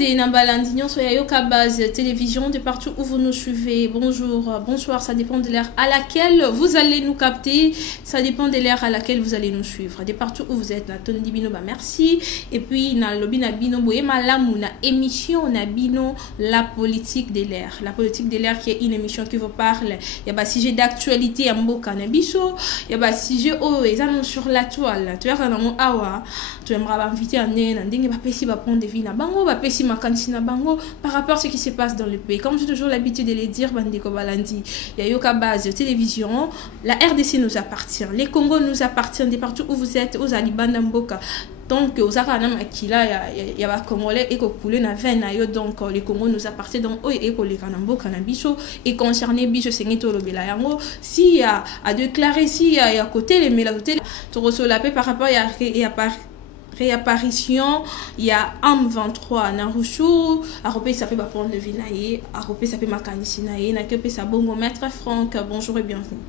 et Nambalandignon, soyez Yoka Base Télévision, de partout où vous nous suivez. Bonjour, bonsoir, ça dépend de l'heure à laquelle vous allez nous capter, ça dépend de l'heure à laquelle vous allez nous suivre. De partout où vous êtes, Nathalie Bino, merci. Et puis, na lobby na bino, boye malamu na émission na bino, la politique de l'air. La politique de l'air qui est une émission qui vous parle. Il y a des sujets d'actualité à Mboka na biso, il y a des sujets sur la toile. Tu vois, dans awa, tu aimeras inviter un ndenge ba pesi ba prendre des vies na bango, ba pesi makansi na bango par rapport à ce qui se passe dans le pays. Comme j'ai toujours l'habitude de le dire, bandeko balandi, il y a Yoka Base Télévision, la RDC nous appartient, les Congos nous appartiennent, de partout où vous êtes, aux Alibanda Mboka. Donc, aux Akanam Akila, il y a des Congolais et Kokule na veine, donc les Congos nous appartiennent, donc et les Kanambo Kanabiso et concerné Biso Sengeto Lobelayango. S'il y a à déclarer, s'il y a à côté les mélacotés, tu reçois la paix par rapport à réapparition, il y a AM23 Narushu, Aropé ça peut pas prendre le vinaïe, Aropé ça peut makanisinaïe, Nakepe ça bongo maître Franck, bonjour et bienvenue.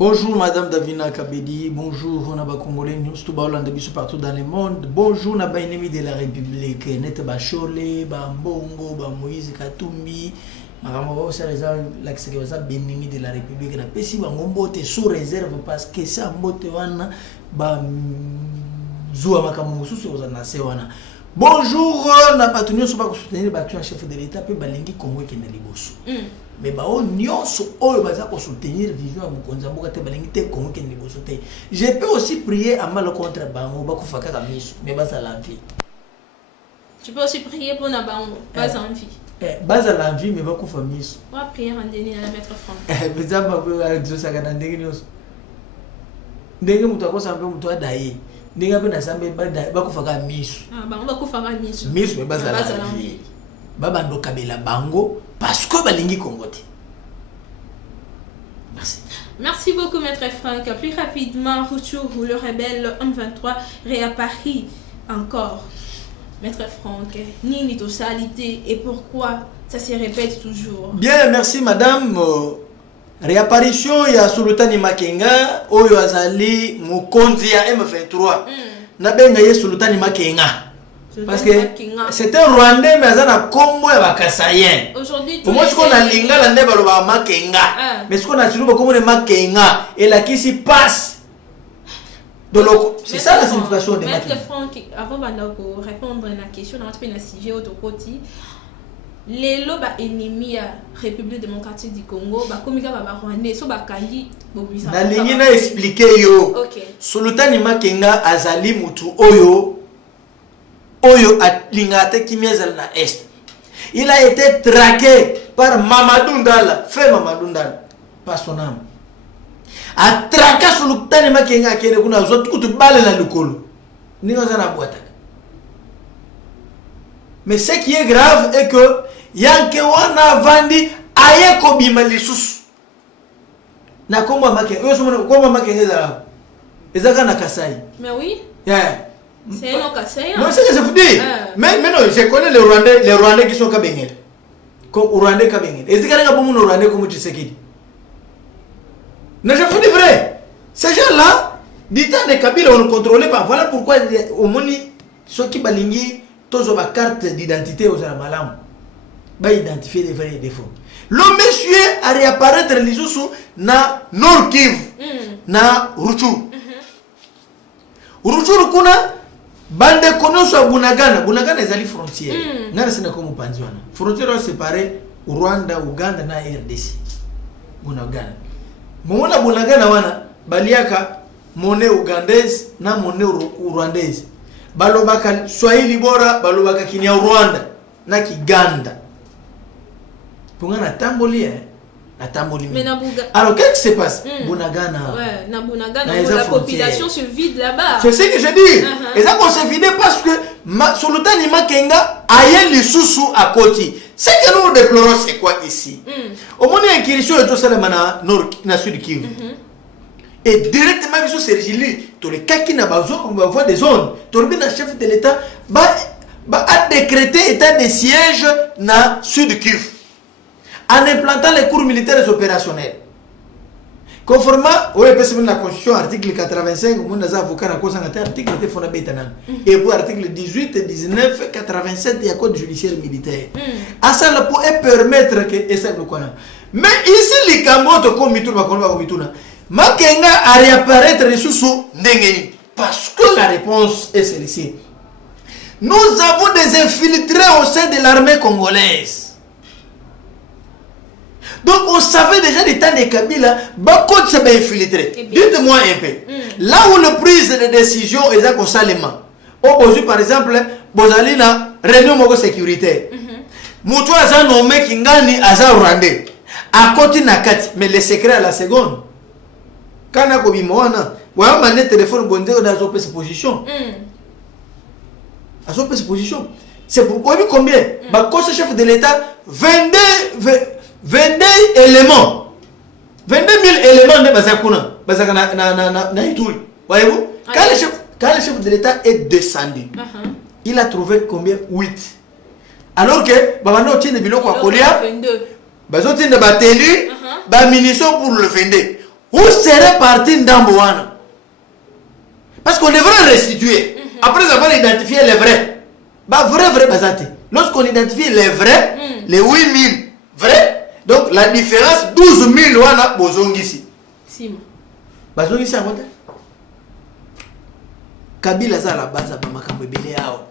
Bonjour Madame Davina Kabedi, bonjour on a ba Congolais news tout ba Hollande biso partout dans le monde. Bonjour na ba ennemi de la République, net ba Chole, ba Mbongo, ba Moïse Katumbi. Makambo ba ça l'axe que ça ennemi de la République na pesi ba ngombote sous réserve parce que ça mbote wana ba Zoua makambo mususu ozana se wana. Bonjour na patunyo so ba ko soutenir ba action chef de l'état pe balingi Congo ke na liboso. Mais ba o nyonso oyo baza ko soutenir vision ya mokonzi mboka te balingi te Congo ke na liboso te. Je peux aussi prier à mal contre bango ba ko faka miso mais baza la vie. Tu peux aussi prier pour na bango baza en vie. Baza la vie mais ba ko fa miso. On va prier en deni na maître Franck. Mais ça ba ko saka na ndenge nyonso. Ndenge mutu akosa mpe mutu adaye. Ndenge pe na sambe ba ko faka miso. Bango ba ko faka miso. Miso mais baza la vie. Baba ndo kabela bango parce que balingi Congo te. Merci. Merci beaucoup maître Franck. Plus rapidement, retour où le rebelle M23 réapparaît encore. Maître Franck, nini tosalité et pourquoi ça se répète toujours? Bien, merci madame. Réapparition ya Sultani Makenga oyo azali mokonzi ya M23. Na benga ye Sultani Makenga. Parce que c'est un Rwandais mais azana kombo ya bakasayen. Aujourd'hui, moi ce qu'on a linga la ndeba lo ba Makenga. Mais ce qu'on a siluba comme le Makenga et là qui s'y passe. C'est ça la signification de Makenga. Maître Franck, avant de répondre à la question, on a un sujet autour côté. Les loba ennemis à République démocratique du Congo, ba komika ba Rwandais, so ba kandi bobisa. Na lingi na expliquer yo. OK. Sultani Makenga azali mutu oyo atlingate kimiezal na est. Il a été traqué par Mamadou Ndala, fait Mamadou Ndala, par son âme. A traqué Sultani Makenga kene kuna zote kutu bale na lukolo. Ninga zana boita. Mais ce qui est grave est que yanke wana vandi aye ko bima lisusu. Na komba Makenga, yo somo komba Makenga za. Ezaka na Kasai. Mais oui. Yeah. C'est un Kasai. Non, c'est ce que je vous dis. Mais non, je connais les Rwandais qui sont Kabengel. Comme Rwandais Kabengel. Et c'est quand même un Rwandais comme Tshisekedi. Non, je vous dis vrai. Ces gens-là, du temps de Kabila, on ne contrôlait pas. Voilà pourquoi au Moni, ceux qui balingi, tous ont ma carte d'identité aux Aramalam. Bah, identifier les vrais défauts. Le monsieur a réapparaître les sous na Nord Kivu, na Rutshuru. Rutshuru kuna bande konoso ya Bunagana ezali frontière. Ngana sina comme panzwana. Frontière séparée Rwanda, Uganda na RDC. Bunagana. Mona Bunagana wana baliaka monnaie ougandaise na monnaie rwandaise. Balobaka Swahili bora, balobaka Kinya Rwanda na Kiganda. Pongana tamboli Mais alors qu'est-ce qui se passe? Bunagana. Ouais, na Bunagana, la population se vide là-bas. C'est ce que je dis. Et ça qu'on se vide parce que Sultani Makenga aye lisusu à côté. Ce que nous déplorons c'est quoi ici? Au moins il y a une question de tout ça na Sud Kivu. Et directement sur ces régions, tous les cas qui n'a pas besoin, on va voir des zones. Tout le chef de l'État a décrété état de siège na Sud Kivu. En implantant les cours militaires opérationnels. Conformément au EPC de la Constitution, article 85, mon avocat a causé un article de fond et pour article 18, 19, 87 il y a code judiciaire militaire. À ça pour permettre que et ça le connaît. Mais ici les camotes comme mituna comme mituna. Makenga à réapparaître sous ndengeni parce que la réponse est celle-ci. Nous avons des infiltrés au sein de l'armée congolaise. Donc on savait déjà les temps de Kabila, Bakot s'est bien infiltré. Dites-moi un peu. Là où le prise de décision est à Salement. Au par exemple, Bozalina, réunion de sécurité. Moutou a nommé Kingani Aza Rwandais. À côté Nakati, mais le secret à la seconde. Quand on a commis Moana, voilà mon téléphone bon Dieu dans sa position. À sa position. C'est pourquoi combien Bakot chef de l'État 22 éléments. 22 000 éléments de Bazakuna. Na Ituri. Voyez-vous quand le chef de l'État est descendu, il a trouvé combien 8. Alors que Babano tient des bilans à Kolia, Bazo tient des batteries, munitions pour le 22. Où serait parti Ndamboana? Parce qu'on devrait restituer. Après avoir identifié les vrais. Vrai, Bazate. Lorsqu'on identifie les vrais, les 8 000 vrais, donc la différence 12 000 wana bozongisi. Sima. Bazongisi à côté. Kabila za la base ba makambo belé yao.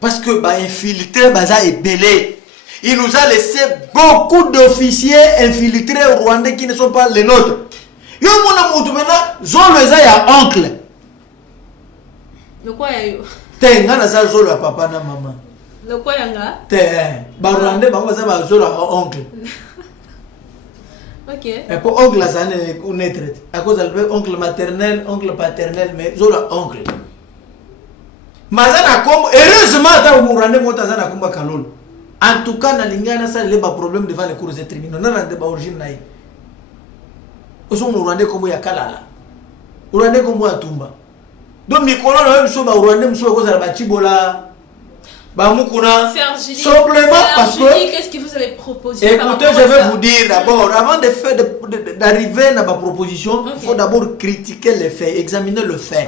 Parce que ba infiltré baza est belé. Il nous a laissé beaucoup d'officiers infiltrés au Rwandais qui ne sont pas les nôtres. Yo mona mutu maintenant zolo eza ya oncle. Le quoi ya yo? Tenga na za zolo ya papa na maman. Le quoi yanga? Te ba Rwandais ba za ba zolo ya oncle. Ok. Et pour oncle, ça n'est pas naître. À cause de oncle maternel, oncle paternel, mais zola oncle. Mazana comme heureusement dans le Rwanda motazana comme Kalol. En tout cas, na lingana ça les problèmes devant les cours des tribunaux. Non, non, débat origine naï. Au son Rwanda comme ya Kalala. Rwanda comme ya Tumba. Donc mi kolon na biso ba Rwanda biso ko za ba Chibola. Simplement parce que qu'est-ce que vous avez proposé? Écoutez, je vais vous dire d'abord, avant d'arriver à ma proposition, il faut d'abord critiquer les faits, examiner le fait.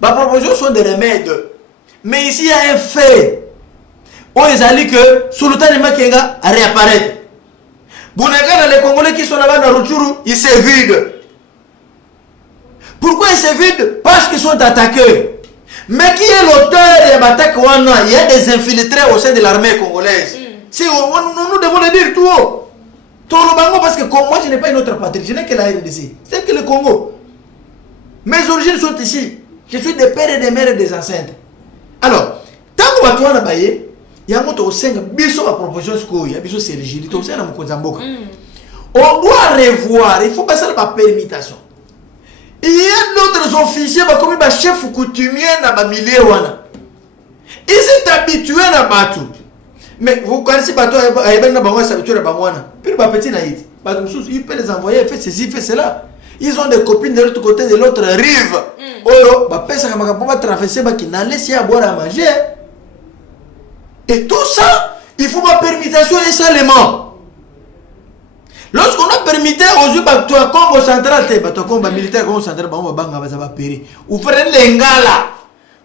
Ma proposition sont des remèdes. Mais ici, il y a un fait. Où ils allaient que Sultan Makenga a réapparaître. Bounagana, les Congolais qui sont là-bas dans le Rutshuru, ils se vident. Pourquoi ils se vident? Parce qu'ils sont attaqués. Mais qui est l'auteur de l'attaque? Il y a des infiltrés au sein de l'armée congolaise. Si nous devons le dire tout haut. Parce que moi je n'ai pas une autre patrie, je n'ai que la RDC. C'est que le Congo. Mes origines sont ici. Je suis des pères et des mères et des enceintes. Alors, tant que tu as baillé, il y a un autre sein, biso à proposition, il y a biso c'est rigide, on doit revoir, il faut passer la permutation. Il y a d'autres officiers comme le chef coutumier dans le milieu. Ils sont habitués à battre. Mais vous connaissez pas toi, ils sont habitués à battre. Puis les petits naïfs, ils peuvent les envoyer, faire ceci, faire cela. Ils ont des copines de l'autre côté, de l'autre rive. Oh, ça va traverser, qui n'a laissé à boire à manger. Et tout ça, il faut ma permission et seulement. Lorsqu'on a permis aux yeux de Congo central, Congo militaire, Congo central, ça va périr. Vous prenez les Ngala,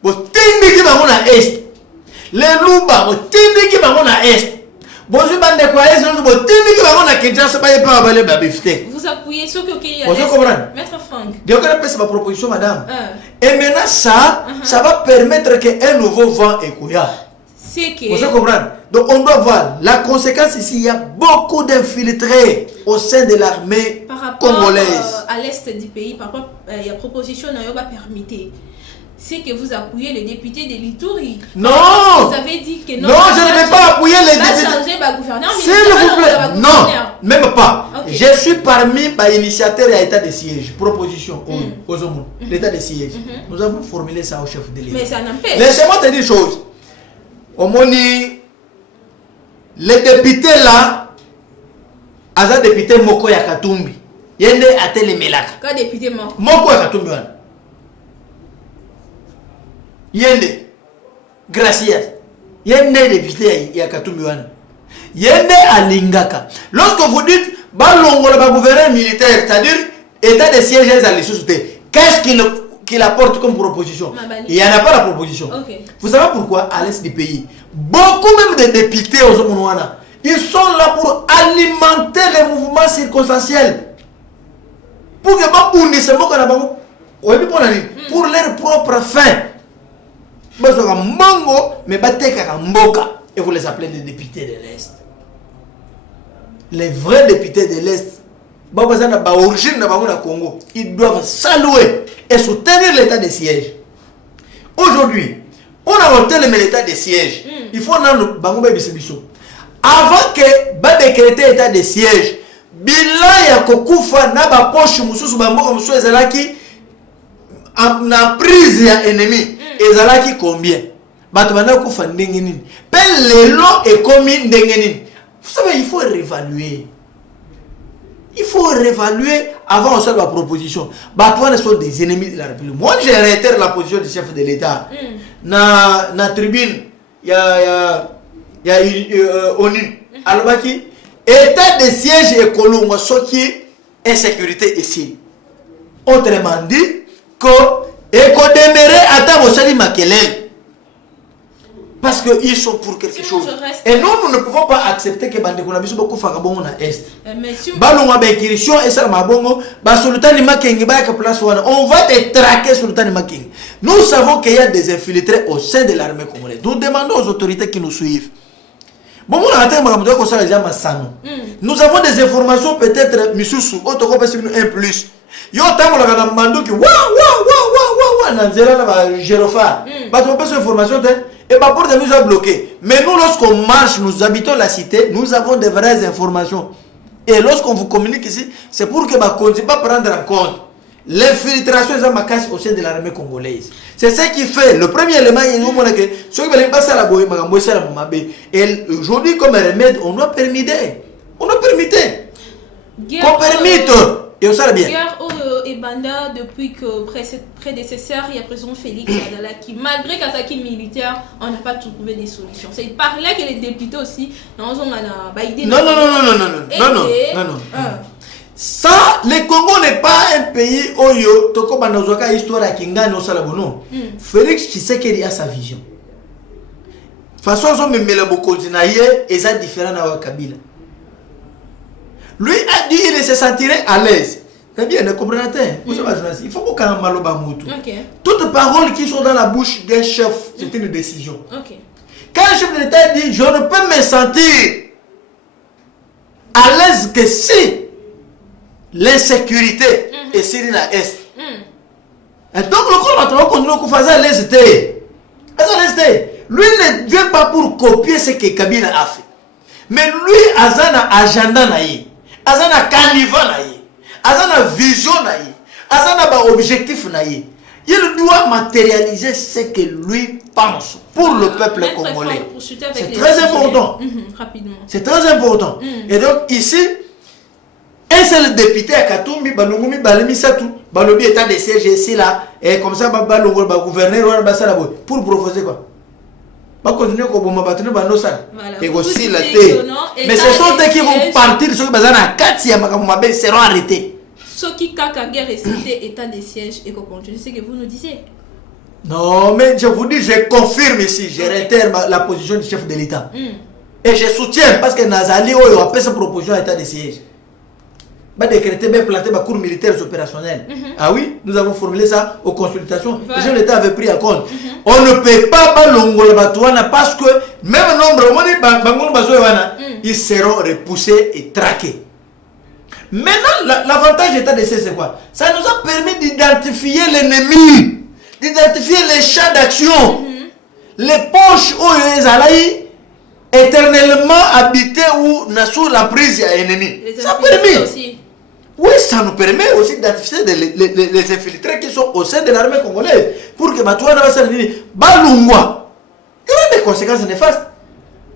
vous tenez qui va à est. Les Louba, vous tenez qui va à est. Vous avez des coalitions, vous tenez qui va à Kinshasa, pas à Babifte. Vous appuyez sur ce qu'il y a. Vous comprenez? Maître Franck. Donc, on appelle ça ma proposition, madame. Et maintenant, ça va permettre qu'un nouveau vent écoule. Vous comprenez? Donc on doit voir la conséquence ici, il y a beaucoup d'infiltrés au sein de l'armée congolaise. À l'est du pays, par rapport à la proposition n'a pas permis. C'est que vous appuyez les députés de l'Ituri. Non! Vous avez dit que non. Non, je ne vais pas appuyer les députés. Changer ma gouverneur. S'il vous plaît. Non, même pas. Je suis parmi les initiateurs à l'état de siège. Proposition aux hommes. L'état de siège. Nous avons formulé ça au chef de l'État. Mais ça n'empêche. Laissez-moi te dire une chose. Au Moni, les députés là, Aza député Moko ya Katumbi, yende atele melaka. Quoi député Moko? Moko ya Katumbi wana. Yende, gracias. Yende député ya Katumbi wana. Yende alingaka. Lorsque vous dites balongo le gouverneur militaire, c'est-à-dire état de siège à l'issue. Qu'est-ce qu'il apporte comme proposition? Il n'y en a pas la proposition. Okay. Vous savez pourquoi à l'est du pays, beaucoup même de députés aux Omonouana, ils sont là pour alimenter les mouvements circonstanciels. Pour que pour leur propre fin. Et vous les appelez les députés de l'Est. Les vrais députés de l'Est, ils doivent saluer et soutenir l'état de siège. Aujourd'hui, on a voté l'état de siège. Il faut avant que décréter l'état de siège, bilan ya kokufa na ba poche mususu ba mboka mususu ezalaki na prise ya ennemi ezalaki combien bato bana kufa ndenge nini pe lelo ekomi ndenge nini. Vous savez, il faut réévaluer avant de faire la proposition. Bato sont des ennemis de la République. Moi j'ai réitéré la position du chef de l'État na tribune il y a ONU alobaki état de siège et Colombo, ce qui est insécurité ici. Autrement dit, que Ekodemere attend au Sali Makelel. Parce qu'ils sont pour quelque chose. Et nous ne pouvons pas accepter que Bande Konabiso beaucoup Farabon à Est. Balon a béquirition et ça m'a bon, Basultani Making, place on va te traquer Sultani Making. Nous savons qu'il y a des infiltrés au sein de l'armée congolaise. Nous demandons aux autorités qui nous suivent. Bon, nous avons des informations peut-être Missoussou, un plus. Yo tango la mandu ki wa na nzela na Gérofa. Ba tu peux information et ba pour de nous a bloqué. Mais nous lorsqu'on marche, nous habitons la cité, nous avons de vraies informations. Et lorsqu'on vous communique ici, c'est pour que ba continue pas prendre en compte l'infiltration des macaques au sein de l'armée congolaise. C'est ce qui fait le premier élément. Et aujourd'hui, comme remède, on doit permettre. On doit permettre. Qu'on permette. Et on sait bien. Guerre et Banda, depuis que prédécesseur, il y a président Félix Adala qui, malgré qu'Azaki militaire, on n'a pas trouvé des solutions. C'est par là que les députés aussi, non. Ça, le Congo n'est pas un pays où il y a une histoire qui gagne au Salabono. Félix Tshisekedi a sa vision. De toute façon, ils ont beaucoup de choses et c'est différent de Kabila. Lui a dit qu'il se sentirait à l'aise. C'est bien, il faut qu'on ait mal au bamoutou. Toutes paroles qui sont dans la bouche d'un chef, c'est une décision. Quand le chef de l'État dit je ne peux me sentir à l'aise que si l'insécurité est sur la Est. Et donc le corps va continuer à faire l'aise. Lui ne vient pas pour copier ce que Kabila a fait. Mais lui, Azana agenda naïe. Azana caniva naïe. Azana vision naïe. Azana objectif naïe. Il doit matérialiser ce que lui pense pour le peuple congolais. C'est très important. C'est très important. Et donc ici, un seul député à Katumbi, Balungumi, Balemisatou, Balobi état de siège ici là, et comme ça, Balungo, gouverneur, pour proposer quoi? Pas continuer comme on va battre dans nos salles. Et aussi la thé. Mais ce sont eux qui vont partir sur le bazar à 4 seront arrêtés. Ceux qui caca guerre et cité état de siège et qu'on continue, c'est ce que vous nous disiez. Non, mais je vous dis, je confirme ici, je réitère la position du chef de l'État. Et je soutiens parce que Nazali a fait sa proposition à l'état de siège. Décréter, bien planter ma cour militaire opérationnelle. Ah oui, nous avons formulé ça aux consultations. Le chef de l'État avait pris en compte. On ne peut pas parce que même nombre, ils seront repoussés et traqués. Maintenant, l'avantage de l'état de siège, c'est quoi? Ça nous a permis d'identifier l'ennemi, d'identifier les champs d'action, les poches où ils allaient éternellement habiter ou sous la prise à l'ennemi. Ça permet aussi. Oui, ça nous permet aussi d'identifier les infiltrés qui sont au sein de l'armée congolaise pour que Batouana va se dire Balungwa. Il y aura des conséquences néfastes.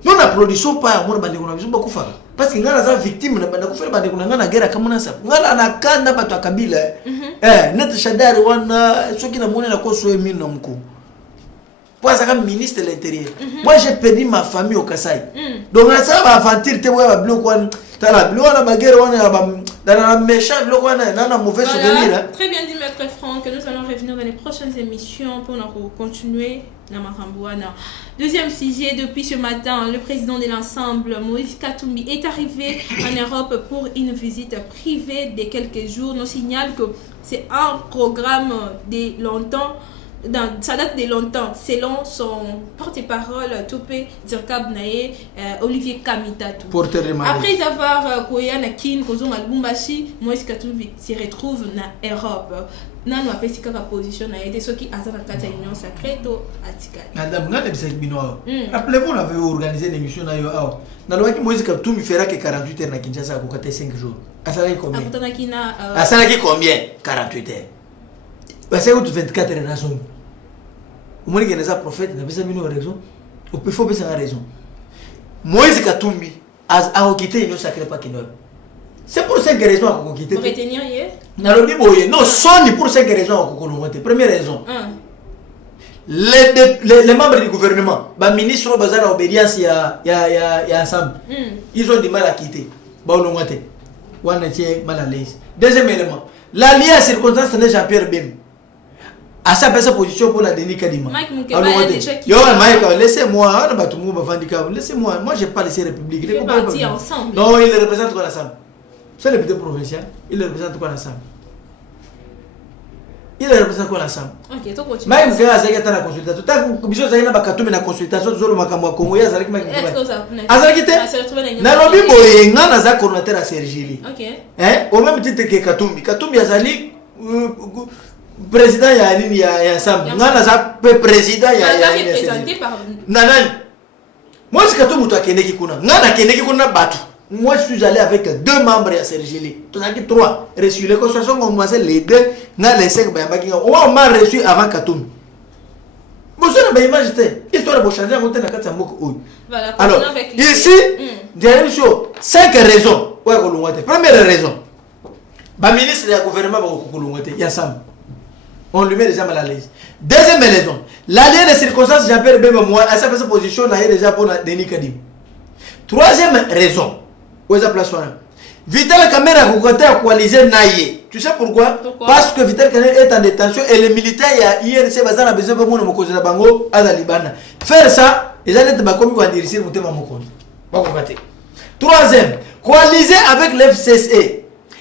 Nous n'applaudissons pas à beaucoup parce que nous sommes victimes de la guerre comme ça. Nous avons kanda batu Kabila. Net shadari wana ceux qui n'ont pas la cause minamko. pour être ministre de l'Intérieur. Moi, j'ai perdu ma famille au Kasaï. Donc, ça va aventure, tu vois, dans la méchant, dans un mauvais souvenir. Très bien dit, Maître Franck. Nous allons revenir dans les prochaines émissions pour continuer. Deuxième sujet, depuis ce matin, le président de l'ensemble, Moïse Katumbi, est arrivé en Europe pour une visite privée de quelques jours. Nous signale que c'est un programme de longtemps. Ça date de longtemps, selon son porte-parole, Topé Dirkab Naye, Olivier Kamitatou. Après avoir koya na kin kozonga Lubumbashi, Moïse Katumbi se retrouve en Europe. Nano apesi kaka position na yede soki azana kata union sacrée to atikali. Madame ngane bisek binoa. Rappelez-vous, on avait organisé une émission na yo ao. Na loaki Moïse Katumbi fera que 48 heures na Kinshasa ko kate 5 jours. Asala combien? Akutana kina asala ki combien? 48 heures. C'est 24 heures raison. Au moins, il y a des prophètes, il y a des raisons. Il faut penser à raison. Moïse Katumbi a quitté l'union sacrée pas qu'il c'est pour 5 raisons qu'on quitté. Pour retenir hier? Non, son pour 5 raisons qu'on quitté. Première raison. Les membres du gouvernement, les ministres ont besoin d'obédience, il y a ensemble. Ils ont du mal à quitter. Bon, on est mal à l'aise. Deuxième élément, l'allié à circonstance de Jean-Pierre Bem. À sa position pour la Denis Kadima. Mike, laissez-moi, laissez-moi, moi j'ai pas laissé République. Ils partis ensemble. Non, il représente quoi ensemble? C'est le député provincial, il représente quoi ensemble? Il représente quoi ensemble? Ok, toi continue. Mike Mukeba a été en consultation. Tu as besoin d'aller dans Katumbi na consultation sur le Makamwa Congo. Il y a Zalik Mike Mukeba. Nalobi boye nga naza coordinateur à Sergili. Ok. Au même titre que Katumbi. Katumbi a Zalik président il y a ensemble. Ngana za président il y a représenté par Nanani. Moi c'est Katumbi to akendeki kuna. Ngana akendeki kuna batu. Moi je suis allé avec 2 membres à Sergili. Tu as dit 3. Reçu les consultations on commencé les 2 na les 5 ba baki. On m'a reçu avant Katumbi. Monsieur na ba image té. Histoire de changer en na kata moko. Voilà. Alors ici dernière chose 5 raisons. Ouais kolongate. Première raison. Ba ministre du gouvernement ba kolongate. Il y a ensemble. On lui met déjà mal à l'aise. Deuxième raison, l'allié des circonstances, Jean-Pierre Bemba, moi, à sa position, il y a déjà pour Denis Kadim. Troisième raison, où est la place? Vital Kamerhe a côté à coaliser Naye. Tu sais pourquoi? Parce que Vital Kamerhe est en détention et les militaires, il y a IRC, Bazan a besoin de mon cause de la Bango à la Libana. Faire ça, les gens n'étaient pas comme ils vont dire ici, vous êtes mon compte. Troisième, coaliser avec l'FCSE.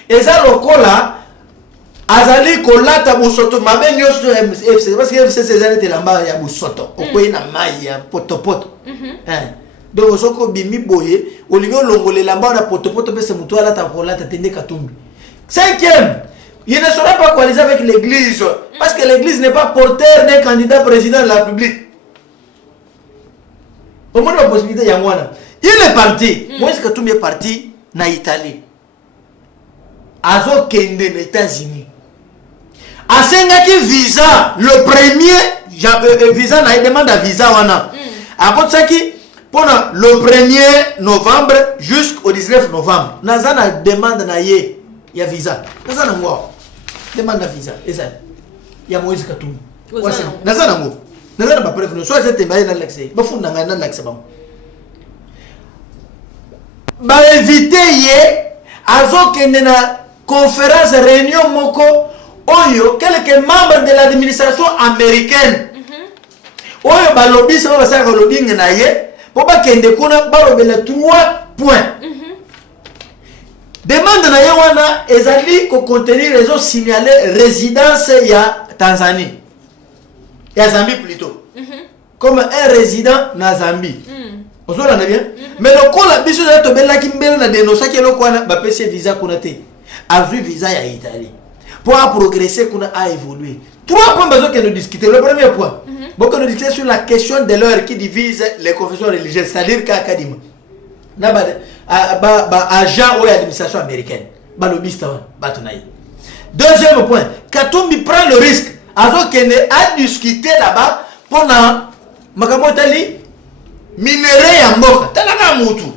Et ça, le coup là, azali kolata busoto mabe nyoso FC parce que FC César était là-bas ya busoto okoyi na mai ya potopoto donc soko bimi boye olingo longole lamba na potopoto pese mutu ala ta kolata tende Katumbi. Cinquième, il ne sera pas coalisé avec l'église parce que l'église n'est pas porteur d'un candidat président de la République. Au moins la possibilité ya mwana il est parti. Moi est-ce que Katumbi est parti na Italie azo kende les États-Unis. Asengaki visa le premier visa na demande à visa wana. A kotsaki pendant le 1er novembre jusqu'au 19 novembre. Nazana demande na ye ya visa. Nazana ngwa. Demande na visa. Et ça. Ya Moïse Katumbi. Nazana ngwa. Nazana ba prévenir soit j'étais maï na l'accès. Ba funda nga na l'accès ba. Ba éviter ye azo kende na conférence réunion moko Oyo, quelques membres de l'administration américaine. Oyo, balobi, ça va faire lobbying naye. Pour pas qu'il y ait 3 points. Demande naye wana, ezali ko contenir les autres signalés résidence ya Tanzanie. Ya Zambie plutôt. Comme un résident na Zambie. On se rend bien. Mais le coup la biso de tobela kimbele na dénoncer que le kwana ba pese visa kunate. Azu visa ya Italie. Pour progresser, qu'on a évolué. 3 points besoin que nous discuter. Le premier point, beaucoup nous discuter sur la question de l'heure qui divise les confessions religieuses, c'est-à-dire qu'Akadima. Agent ou l'administration américaine. Deuxième point, Katumbi prend le risque à discuter là-bas pendant Makamotali minerai à mort. Talana Moutou.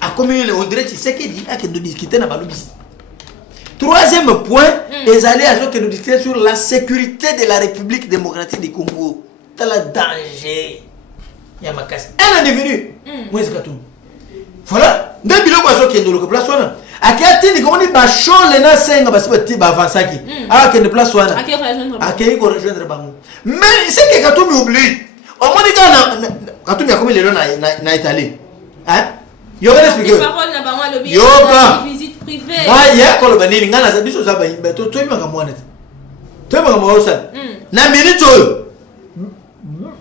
A combien on dirait que c'est qu'il dit que nous discuter là-bas. Troisième point, les alliés que nous discutons sur la sécurité de la République démocratique du Congo. t'as le danger. Il y a ma casse. Elle est devenue. Moi, c'est tout. Voilà. Deux bilans qui sont dans le place. À quel moment il va changer les nains, parce que va avancer. Ah, quelle place. À quel rejoindre Bango. Mais c'est que quand on oublie, au moins, quand on a commis les lois na Italie. Hein? Il y aurait expliqué. Il y a visite privée. Ah, il y a quoi le banni? Ngana ça biso ça ba imbe. Toi il m'a kamwana. Toi m'a kamwana ça. Na minute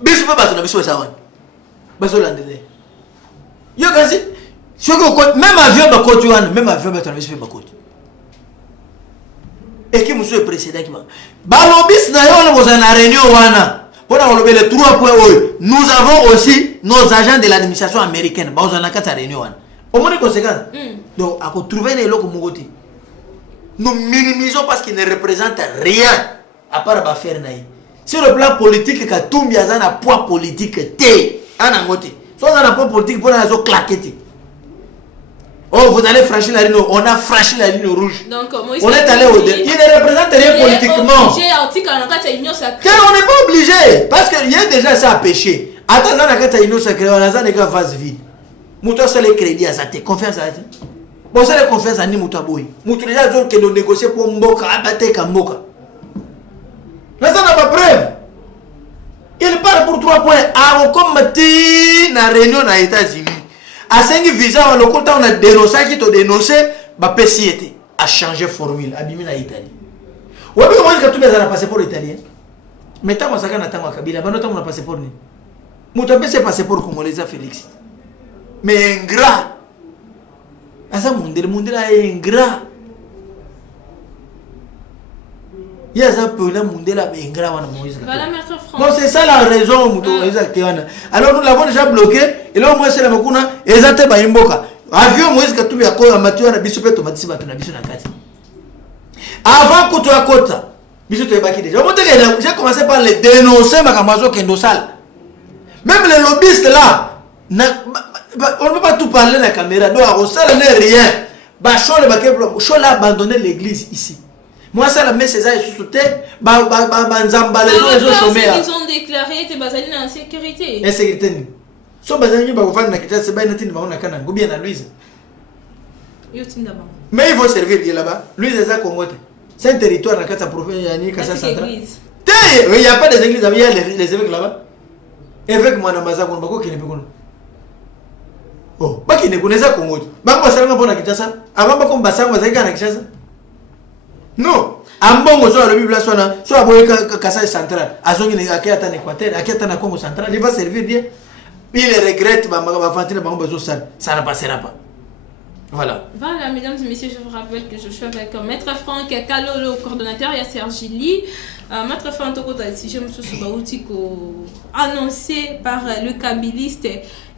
biso pas battre na biso ça wan. Baso landele. Yo kasi même avion ba côté wan, même avion ba na biso ba côté. Et qui monsieur précédent qui m'a. Balobis na yo na boza na réunion wana. Pour avoir les 3 points, nous avons aussi nos agents de l'administration américaine. Nous avons une réunion. Au moins, les conséquences. Donc, à trouver les locaux, nous minimisons parce qu'ils ne représentent rien à part faire naï. Sur le plan politique, quand tout le monde a un poids politique, soit on a un poids politique pour nous claquer. Oh, vous allez franchir la ligne, on a franchi la ligne rouge. Donc, on est allé au-delà. Il ne représente rien politiquement. Car on n'est pas obligé. Parce qu'il y a déjà ça à pécher. Attends, on a une sacrée, on a une vase vide. Mouton, c'est le crédit à ça. Confiance à ça. Bon, c'est la confiance à Nimutaboui. Mouton, déjà, ils ont que nous négocier pour Mboka, abattre Kamboka. Là, ça n'a pas preuve. Il parle pour 3 points. Ah, comme la réunion aux États-Unis. À 5 visas, on a dénoncé, qui ont dénoncé, ma PCT a changé formule, a bimé en Italie. Oui, mais moi, je suis un passeport italien. Mais tant qu'on a un Kabila, on a un passeport. Moi, je un passeport congolais, Félix. Mais ingrat. Le monde est ingrat. Il y a un peu de monde là, mais ingrat. Bon, c'est ça la raison. Alors, nous l'avons déjà bloqué. Et là, moi, c'est la Makuna. Et ça, c'est Baimboka. Avion, moi, c'est que tu as un amateur à Bissopé, automatique, à Bissopé. Avant que tu aies côté, Bissopé, j'ai commencé par les dénoncer, ma camazo Kendosal. Même les lobbyistes là, on ne peut pas tout parler dans la caméra. Donc, on ne sait rien. Chol a abandonné l'église ici. Moi, ça, la messe, c'est sous tête. Ils ont déclaré que Bazali est en sécurité. Insécurité. So bazangi ba kufanya na kitasa ba ina tindi maona kana ngubia na Louise. Yo tinda ba. Mais il faut servir là-bas. Louise est à Congote. C'est un territoire dans kata province yani kasa central. Il y a pas des églises, il y a les évêques là-bas. Évêque mwana maza ko bako kine bikono. Oh, baki ne kuneza Congote. Bango basanga pona kitasa. Abamba ko basanga bazanga na kitasa. Non. Ambongo so le Bible sona so aboye kasa central. Azongi ne akata na Équateur, akata na Congo central, il va servir bien. Il regrette, ça ne passera pas. Voilà. Voilà, mesdames et messieurs, je vous rappelle que je suis avec Maître Franck Kalolo, coordonnateur, il y a Serge Ly. Maître Franck Tokota, si je me suis annoncé par le kabiliste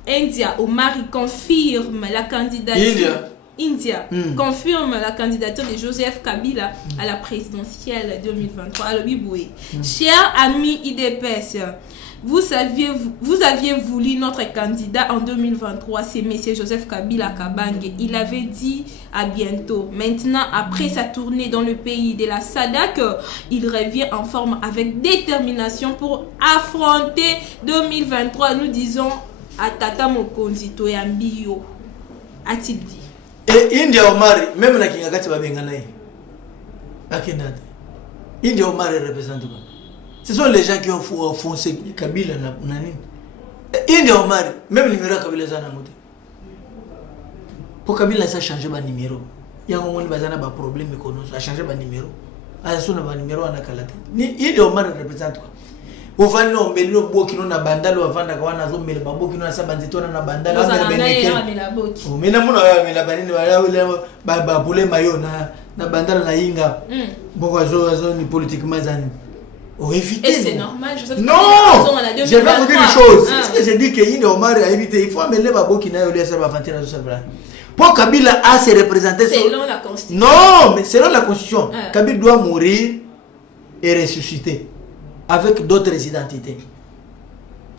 India Omar, il confirme la candidature. India confirme la candidature de Joseph Kabila à la présidentielle 2023 à l'Obiboué. Chers amis IDPS, vous aviez voulu notre candidat en 2023, c'est M. Joseph Kabila Kabange. Il avait dit à bientôt. Maintenant, après sa tournée dans le pays de la SADC, il revient en forme avec détermination pour affronter 2023. Nous disons à Tata Mokonzi Toyambio, a-t-il dit. Et India Omar, même la Kingakati Babenganaï, India Omar représente quoi? Ce sont les gens qui ont foncé Kabila. India Omar, même le numéro Kabila Zana Moté. Pour Kabila, ça a changé de numéro. Il y a un moment où il y a un problème, ça a changé de numéro. Il y a un numéro à la Kalate. India Omar représente quoi? Au fond, on met le beau qui n'a bandalo avant d'avoir un azon, mais le babo qui n'a pas bandito n'a bandalo. Mais non, mais la banine va bouler maillot, na bandalo na inga. Bon, ni politiquement zani. Oh, éviter. Et c'est normal, je sais. Non! Je vais vous dire une chose. C'est ce que je dis qu'il y a Omar à éviter. Il faut amener le babo qui n'a eu l'air à fantir à ce bras. Pour Kabila a se représenter. Selon la Constitution. Non, mais selon la Constitution, Kabila doit mourir et ressusciter avec d'autres identités.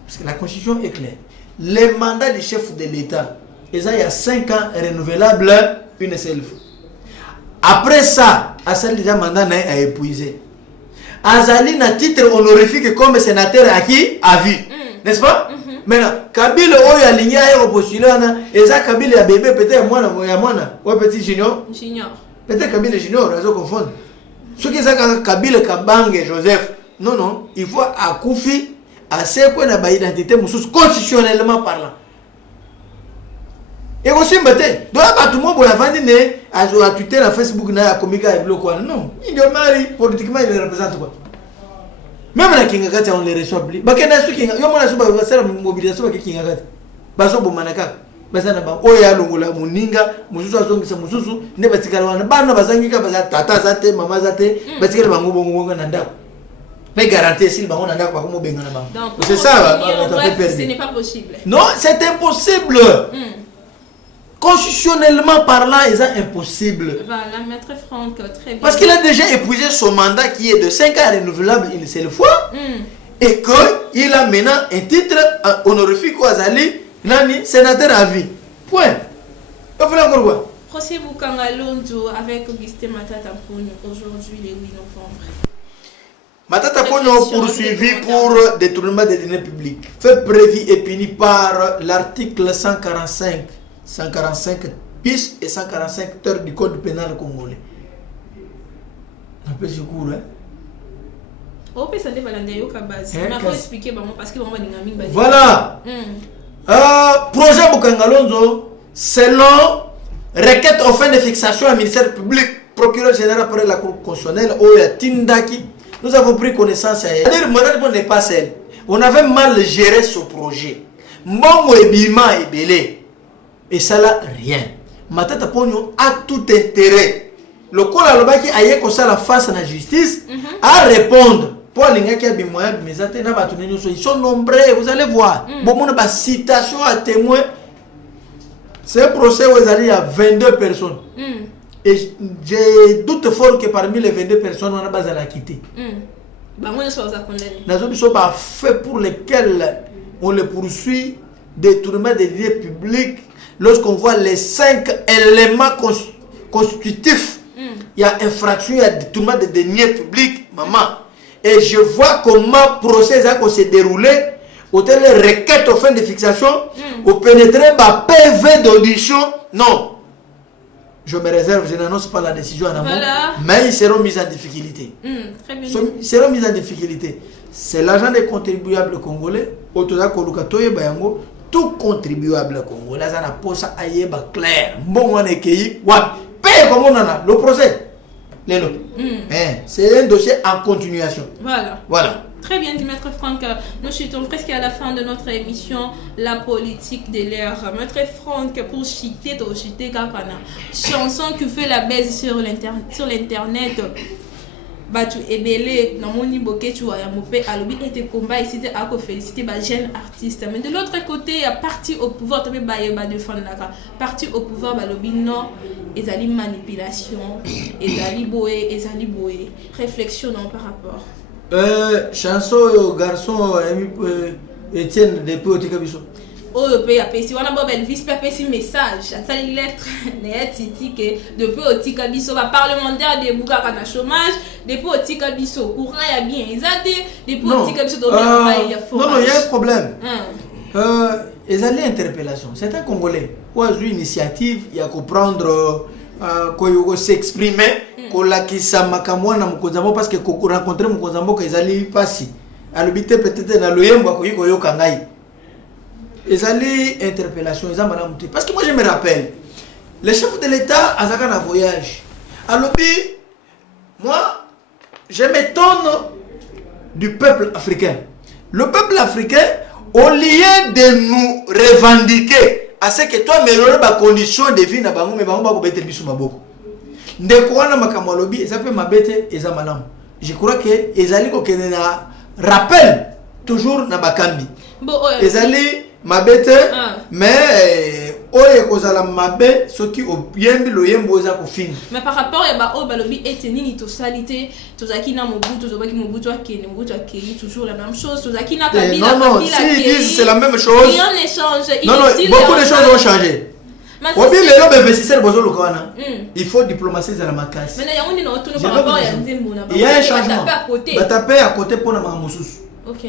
Parce que la Constitution est claire. Les mandats du chef de l'État, il y a 5 ans renouvelables, une seule fois. Après ça, à celle déjà mandat n'est à épuiser. azali na titre honorifique comme sénateur à vie, n'est-ce pas? Maintenant, Kabila oyo aligné au postulat na eza Kabila ya bébé peut-être mwana ou petit junior. Peut-être Kabila junior, raison confondre. Ce qui est Kabila Kabange Joseph. Non, il faut akufi assez quoi na ba identité mususu constitutionnellement parlant. Et aussi mbate, donc tout le monde boya vandi ne azo a Twitter na Facebook na komika e bloqué non. Il est mari politiquement il représente quoi. Même la kinga kati on les reçoit plus. Bakena su kinga yo mona su ba sala mobilisation ba kinga kati. Baso bo manaka. Basana ba oya longola muninga mususu azongisa mususu ne batikala wana bana bazangika baza tata zate mama zate batikala bango bongo na ndako. Mais garantir s'il va on a quoi comme benga na ba. C'est ça ce n'est pas possible. Non, c'est impossible. Constitutionnellement parlant, c'est impossible. Voilà, maître Franck, très bien. Parce qu'il a déjà épuisé son mandat qui est de 5 ans renouvelable une seule fois. Et qu'il a maintenant un titre honorifique au Azali, Nani, sénateur à vie. Point. Vous voulez encore quoi? Procès Bukangalondo avec Augustin Matata Ponyo aujourd'hui, le 8 novembre. Matata Ponyo poursuivi pour détournement des deniers publics. Fait prévu et puni par l'article 145 bis et 145 terres du code pénal congolais. Un peu de cours, hein? Voilà. Projet Bukangalonzo, selon requête aux fins de fixation au ministère public, procureur général pour la Cour constitutionnelle, Oya Tindaki, nous avons pris connaissance. C'est-à-dire, mon n'est pas celle. On avait mal géré ce projet. Mbongo et Bima et Belé. Et ça là, rien. Matata Ponyo a tout intérêt. Le col à l'obaki a yé ça la face à la justice à répondre. Pour les gens qui ont moyen de ils sont nombreux, vous allez voir. Bon, on a une citation à témoin. C'est un procès où il y a 22 personnes. Et j'ai doute fort que parmi les 22 personnes, on a pas à la quitter. Nous pas fait pour lesquels on les poursuit détournement des lieux publics. Lorsqu'on voit les 5 éléments constitutifs, il y a infraction, il y a détournement des deniers publics, maman. Et je vois comment le procès s'est déroulé, au tel requête aux fins de fixation, au pénétrer par PV d'audition. Non. Je me réserve, je n'annonce pas la décision en amont, mais ils seront mis en difficulté. Très bien. Ils seront mis en difficulté. C'est l'argent des contribuables congolais, tout contribuable congolais, ça n'a pas ça aïe clair. Bon, on est qui paye comme on en a le procès. C'est un dossier en continuation. Voilà. Très bien dit, Maître Franck. Nous sommes presque à la fin de notre émission, la politique de l'air. Maître Franck, pour citer Kakana, chanson qui fait la baisse sur l'internet. Batu ebele na moni boketu ya mopé alobi était combat ici à féliciter ba jeune artiste, mais de l'autre côté il y a parti au pouvoir to ba défendre la parti au pouvoir balobi non ezali manipulation ezali boé réflexion non par rapport chanson garçon Etienne depuis Otikabiso oyo pe apesi wana bo Elvis pe apesi message atali lettre na titi que depuis otika biso ba parlementaire de bukaka na chômage depuis otika biso courant ya bien ezate depuis otika biso to bien ya forage. Non, il y a un problème. Ezali interpellation, c'est un Congolais ou a eu initiative il y a comprendre ko s'exprimer ko la kisa makamwa na mukonzambo parce que ko rencontrer mukonzambo ka ezali pasi alobité peut-être na loyembo ko yiko yo kangai. Ils allaient interpellation, ils allaient monter. Parce que moi je me rappelle, le chef de l'État a un voyage. Alors, moi, je m'étonne du peuple africain. Le peuple africain, au lieu de nous revendiquer à ce que toi, mais la condition de vie, mais je crois que les alliés rappellent toujours na bakambi. Les alliés mabete mais oye kozala mabe soki oyembi loyembo eza kofini. Mais par rapport à ba o balobi etenini to salité tozaki na mobutu tozaki mobutu akeni toujours la même chose tozaki na kabila non, si ils disent c'est la même chose. Rien ne change. Non, beaucoup de choses ont changé. Obi les lobes investisseurs bozo lokana. Il faut diplomatie dans la macasse. Mais il y a un changement. Taper à côté pour la mamoussous.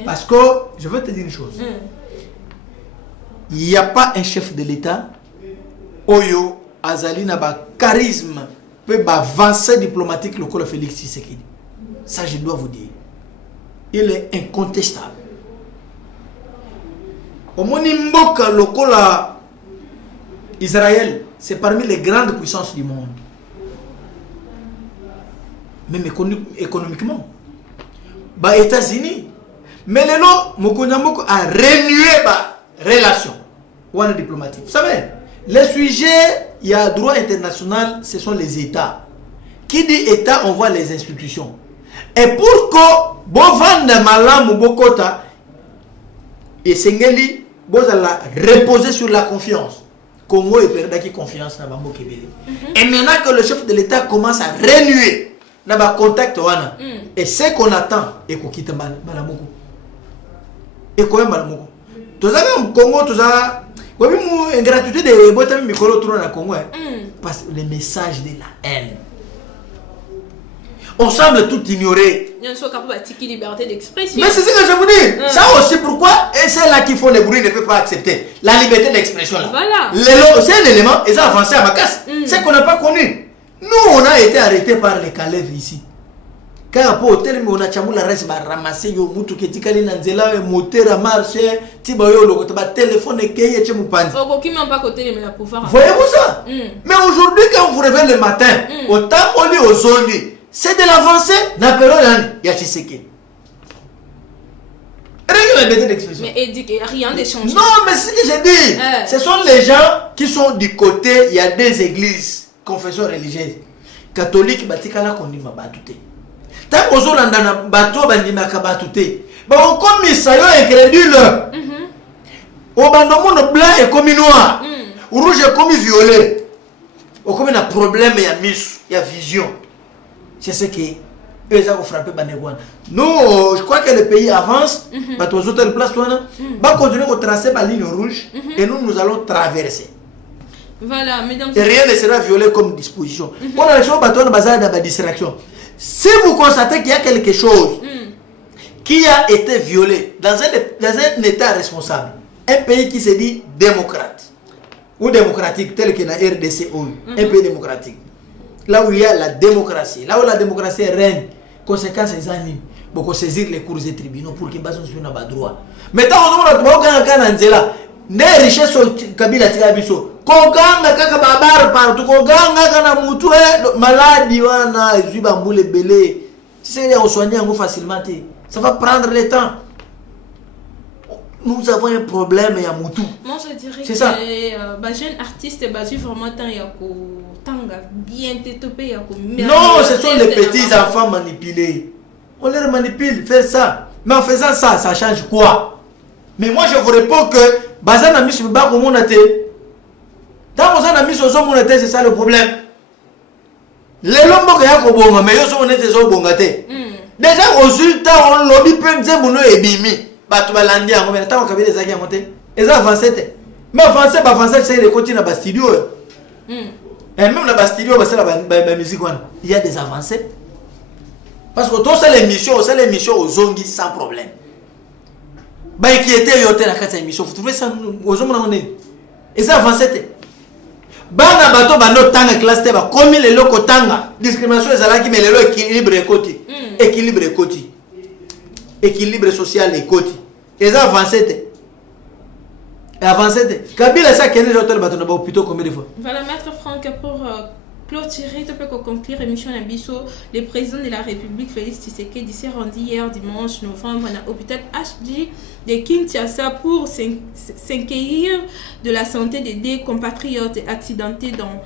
Parce que je veux te dire une chose. Il n'y a pas un chef de l'État Oyo Azali n'a pas charisme peut avancer diplomatique le col Félix Tshisekedi. Ça je dois vous dire. Il est incontestable. Au Monimboka le col Israël, c'est parmi les grandes puissances du monde. Même économiquement. Bah États-Unis. Mais les lots, Mokonyamoko a renoué ba relation ou en diplomatique. Vous savez, les sujets, il y a droit international, ce sont les États. Qui dit État, on voit les institutions. Et pour que bon vendre malam ou bokota et sengeli, bon la reposer sur la confiance. Congo est perdu confiance dans Bambo Kébélé. Et maintenant que le chef de l'État commence à renouer dans le contact et ce qu'on attend et qu'on quitte Malamoko. Et quand même Malamoko. Tout ça au Congo, tout ça, comme une ingratitude de botam micro tourne à Congo parce que les messages de la haine. On semble tout ignorer. Mais c'est ce que je vous dis. Ça aussi pourquoi et c'est là qu'il faut les bruits ne peuvent pas accepter la liberté d'expression là. Voilà. C'est un élément et ça avancé à ma casse. C'est qu'on n'a pas connu. Nous on a été arrêtés par les Calèves ici. Car pour tel on a chamou la reste ba ramasser yo mutu ketikali na nzela e moteur a marché tiba yo loko ba téléphone ke yé mu panzi. Voyez-vous ça? Mais aujourd'hui quand vous réveillez le matin, au temps on est aux zones, c'est de l'avancée n'appelons ya Tshisekedi. Mais il dit qu'il n'y a rien de changé. Non, mais c'est ce que j'ai dit. Ce sont les gens qui sont du côté, il y a des églises, confessions religieuses, catholiques, batikala kondima batute. Tant aux autres, on a bateau, bandima kabatute. Bon, comme ils sont incrédules, au bandomo blanc et comme noir, rouge et comme violet. Au comme un problème, il y a mise, il y a vision. C'est ce qui eux ont frappé Banegouane. Nous, je crois que le pays avance, aux autres places, va continuer à tracer la ligne rouge et nous allons traverser. Voilà, mesdames et rien ne sera violé comme disposition. On a les choses, dans la distraction. Si vous constatez qu'il y a quelque chose qui a été violé dans un état responsable, un pays qui se dit démocrate ou démocratique, tel que la RDC, un pays démocratique. Là où il y a la démocratie, là où la démocratie règne, conséquence des animes, pour saisir les cours et tribunaux pour qu'ils basent sur nos droits. Mais tant que nous avons des richesses au Kabila Tigabiso, Koganga kaka babar partout, Koganga kana mutu maladie wana zuba moule belé. Si c'est on soigner facilement, ça va prendre le temps. Nous avons un problème à Moutou. Moi je dirais c'est que ça. Jeune artiste basé vraiment tant tanga bien détopé non, ce sont les petits enfants manipulés. On les manipule, fait ça. Mais en faisant ça, ça change quoi? Mais moi je vous réponds que Bazan a mis sur le bas comme on a été. Dans mon ami sur son monnaie, c'est ça le problème. Les lombos qui ont bon, mais ils sont honnêtes, ils ont bon gâté. Déjà au résultat, on lobby plein de zébono et bimi. Batu balandi en combien de temps on kabile des agues à monter? Ils ont avancé. Mais avancé, c'est les continuer dans le studio. Et même dans le studio, c'est la musique. Il y a des avancées. Parce que tout ça, les missions aux zongi sans problème. Bah, inquiété, yoté la carte émission. Vous trouvez ça aux zongi? Ils ont avancé. Bana bato bano tanga classe te ba komi le loko tanga discrimination ezalaki mais lelo équilibre social et côté eza avancé te Kabila ça kene hotel bato na ba hôpital combien de fois. Voilà maître Franck pour clôturer tu peux conclure l'émission Nabiso. Le président de la République Félix Tshisekedi s'est rendu hier dimanche novembre à l'hôpital HD de Kinshasa pour s'inquiéter de la santé des deux compatriotes accidentés dans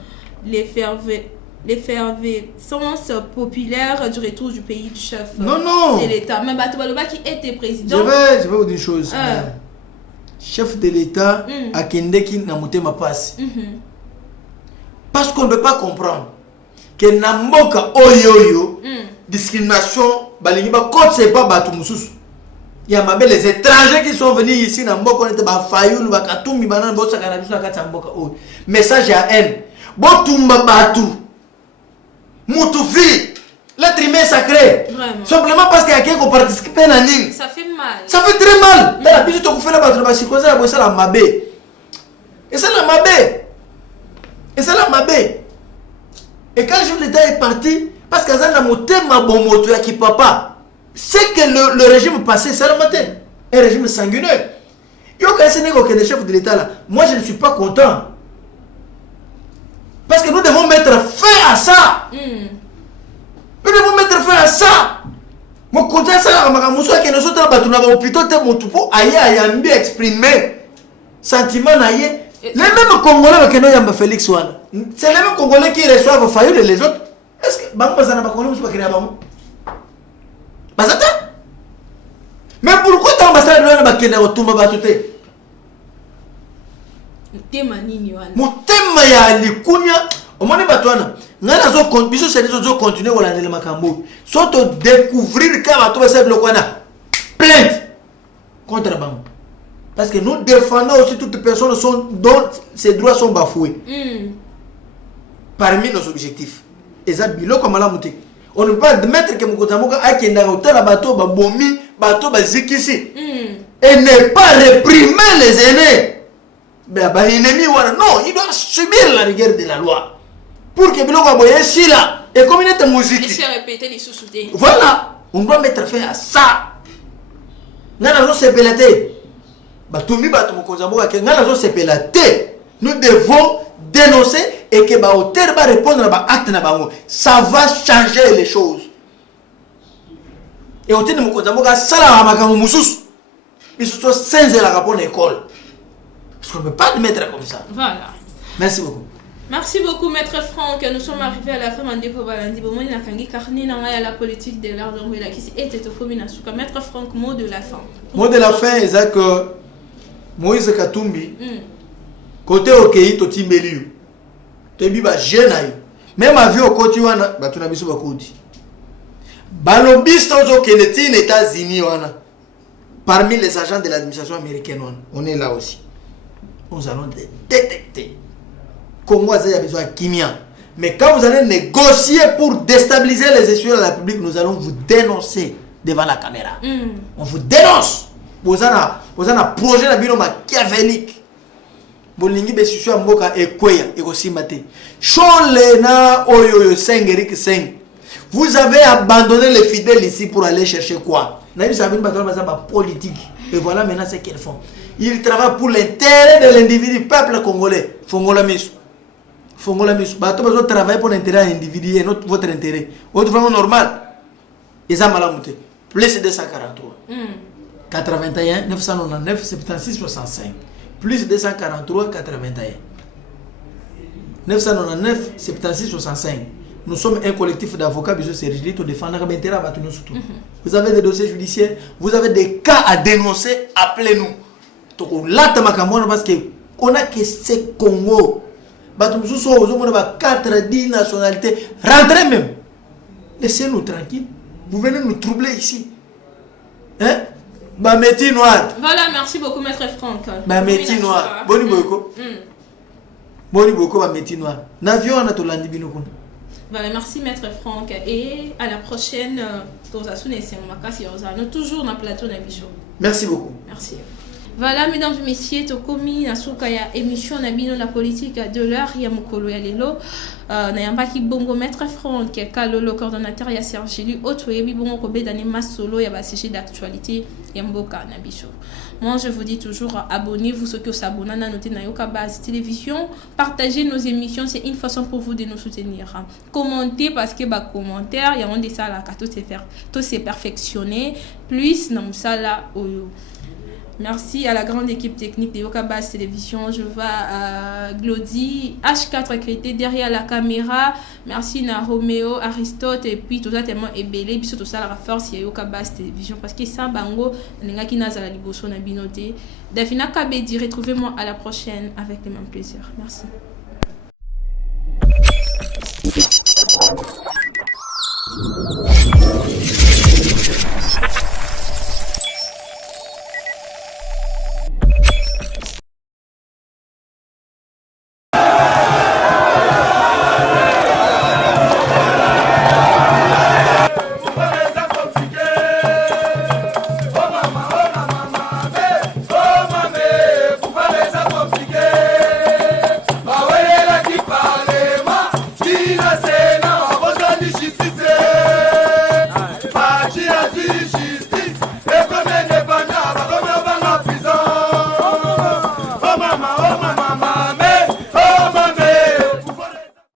l'effervescence populaire du retour du pays du chef de l'État. Mais Batoubalouba qui était président. Je vais vous dire une chose. Chef de l'État a Kendeki na motema passe. Parce qu'on ne peut pas comprendre que Namboka Oyoyo, discrimination, Balingiba, quand c'est pas Batou Moussous. Il y a les étrangers qui sont venus ici dans Mboko, on était Fayou, Bakatumbi, Banan, Bossa, Cannabis, Katamboka. Message à haine. Botumba Batu. Moutoufi. L'être humain sacré. Vraiment. Simplement parce qu'il y a quelqu'un qui participe à la ligne. Ça fait mal. Ça fait très mal. Dans la vie, tu fais la battre, c'est quoi ça, la mabé. Et c'est la mabé. Et c'est la mabé. Et quand je l'État est parti, parce que ça n'a monté ma bon moto qui papa, c'est que le régime passé, c'est le matin. Un régime sanguineux. Il y a aucun des chefs de l'État là. Moi, je ne suis pas content. Parce que nous devons mettre fin à ça. Nous devons mettre fin à ça. Mon côté, ça, que nous sommes plutôt exprimer sentiment. Les mêmes Congolais que nous avons Félix Wan. C'est les mêmes Congolais qui reçoivent Fayou et les autres. Est-ce que Bamba n'a pas connu ce qu'il y a pas ça? Mais pourquoi tu as ambassade de l'Ambassade de l'Ambassade Mutema ya likunya omoni batwana ngana zo biso c'est les autres continuer wala ndele makambo soto découvrir ka bato ba le kwana plainte contre Bamba parce que nous défendons aussi toutes les personnes dont ces droits sont bafoués. Parmi nos objectifs eza biloko malamu te. On ne peut pas admettre que Mukotamoka a kenda hôtel bateau ba bomi bateau ba zikisi et ne pas réprimer les aînés. Non, il doit subir la rigueur de la loi pour que biloko boye si là et comme il est musique. Et se répéter les sous-soutés. Voilà, on doit mettre fin à ça. Ngana zo sepelate. Batumi batu Mukotamoka ke ngana zo sepelate. Nous devons dénoncer et que ba hôtel va répondre à acte na bango. Ça va changer les choses. Et hôtel de Mukotamoka sala makambo mususu. Biso senze la rapport école. Parce qu'on ne peut pas le mettre comme ça. Voilà. Merci beaucoup. Merci beaucoup, Maître Franck. Nous sommes arrivés à la fin de la politique de l'art d'Angola qui était au commune Asuka. Maître Franck, mot de la fin. Mot de la fin, c'est que Moïse Katumbi, côté Okei, Toti Meliu, Tebi ba jeune. Même avion au côté, tu n'as pas côté. Balobiste aux États-Unis, parmi les agents de l'administration américaine, on est là aussi. Nous allons détecter. Congo a besoin de Kimia. Mais quand vous allez négocier pour déstabiliser les institutions de la République, nous allons vous dénoncer devant la caméra. On vous dénonce. Vous avez un projet de machiavélique. Bolingi besusu mboka ekweya ekosimate. Cholena oyoyo sengerik seng. Vous avez abandonné les fidèles ici pour aller chercher quoi? Naïm Sabine Baton Bazaba politique. Et voilà maintenant ce qu'ils font. Ils travaillent pour l'intérêt de l'individu, peuple congolais. Fongola Misu. Fongola Misu. Bato Bazo travaille pour l'intérêt de l'individu et notre votre intérêt. Votre vraiment normal. Ils ont malamouté. Plus 243. 81 999 76 65. Plus 243 81. 999 76 65. Nous sommes un collectif d'avocats, vous avez des dossiers judiciaires, vous avez des cas à dénoncer, appelez-nous. Là, parce qu'on a que ce Congo. Nous avons 4-10 nationalités. Rentrez même. Laissez-nous tranquilles. Vous venez nous troubler ici. Hein? Bameti noir. Voilà, merci beaucoup, Maître Franck. Bameti noir. Boni Boko. Boni Boko, Bameti noir. N'avions on a tout l'andi binokun. Voilà, merci Maître Franck et à la prochaine. Toujours dans le plateau d'Abicho. Merci beaucoup. Merci. Voilà, mesdames et messieurs, tokomi nasuka ya émission nabino la politique de l'heure ya mokolo ya lelo nayamba ki bongo Maître Franck kalolo coordonnateur ya Sergili otoyebi bongo kobe dane masolo ya ba sujet d'actualité ya mboka nabicho. Moi, je vous dis toujours, abonnez-vous, ceux qui s'abonnent à notre Nayoka Base Télévision. Partagez nos émissions, c'est une façon pour vous de nous soutenir. Commentez, parce que bah, commentaires, il y a des salles à tout c'est perfectionné. Plus, non, ça là, merci à la grande équipe technique de Yoka Base Télévision. Je vais à Glody, H4 qui était derrière la caméra. Merci à Roméo, Aristote et puis tout ça tellement ébélé. Puis tout ça la force Yoka Base Télévision parce que ça bango n'enga qui n'a la liboso na binoté. Dafina Kabedi, retrouvez-moi à la prochaine avec le même plaisir. Merci.